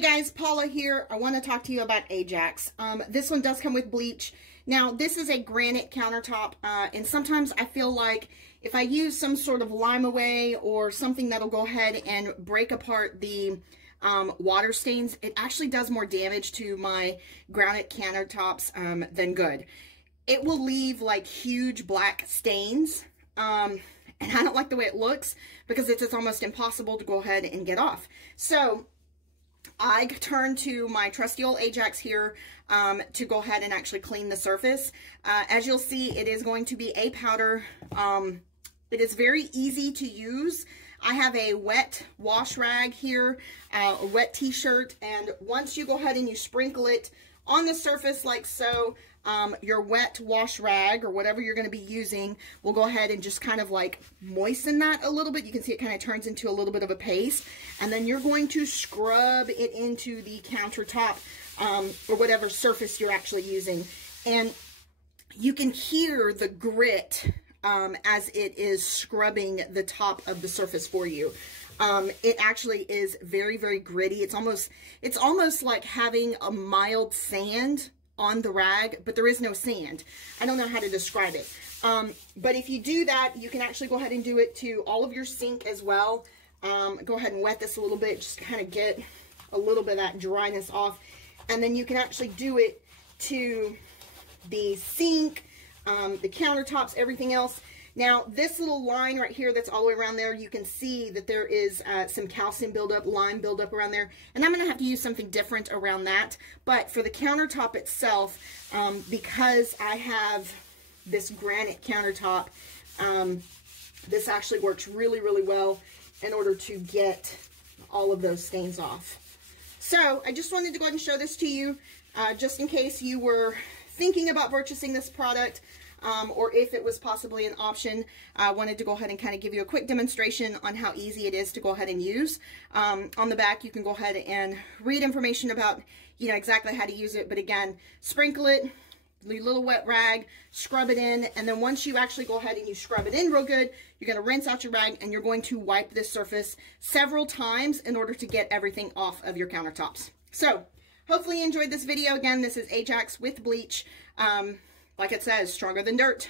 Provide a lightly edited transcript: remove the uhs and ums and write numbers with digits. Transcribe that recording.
Hey guys, Paula here. I want to talk to you about Ajax. This one does come with bleach. Now, this is a granite countertop, and sometimes I feel like if I use some sort of lime away or something that'll go ahead and break apart the water stains, it actually does more damage to my granite countertops than good. It will leave like huge black stains, and I don't like the way it looks because it's almost impossible to go ahead and get off. So I turn to my trusty old Ajax here to go ahead and actually clean the surface. As you'll see, it is going to be a powder. It is very easy to use. I have a wet wash rag here, a wet t-shirt, and once you go ahead and you sprinkle it on the surface like so, your wet wash rag or whatever you're going to be using will go ahead and just kind of like moisten that a little bit. You can see it kind of turns into a little bit of a paste, and then you're going to scrub it into the countertop or whatever surface you're actually using, and you can hear the grit as it is scrubbing the top of the surface for you. It actually is very, very gritty. It's almost like having a mild sand on the rag, but there is no sand. I don't know how to describe it. But if you do that, you can actually go ahead and do it to all of your sink as well. Go ahead and wet this a little bit, just kind of get a little bit of that dryness off. And then you can actually do it to the sink, the countertops, everything else. Now, this little line right here that's all the way around there, you can see that there is some calcium buildup, lime buildup around there. And I'm going to have to use something different around that. But for the countertop itself, because I have this granite countertop, this actually works really, really well in order to get all of those stains off. So I just wanted to go ahead and show this to you, just in case you were thinking about purchasing this product. Or if it was possibly an option. I wanted to go ahead and kind of give you a quick demonstration on how easy it is to go ahead and use. On the back, you can go ahead and read information about, exactly how to use it. But again, sprinkle it, the little wet rag, scrub it in, and then once you actually go ahead and you scrub it in real good, you're going to rinse out your rag and you're going to wipe this surface several times in order to get everything off of your countertops. So, hopefully you enjoyed this video. Again, this is Ajax with bleach. Like it says, stronger than dirt.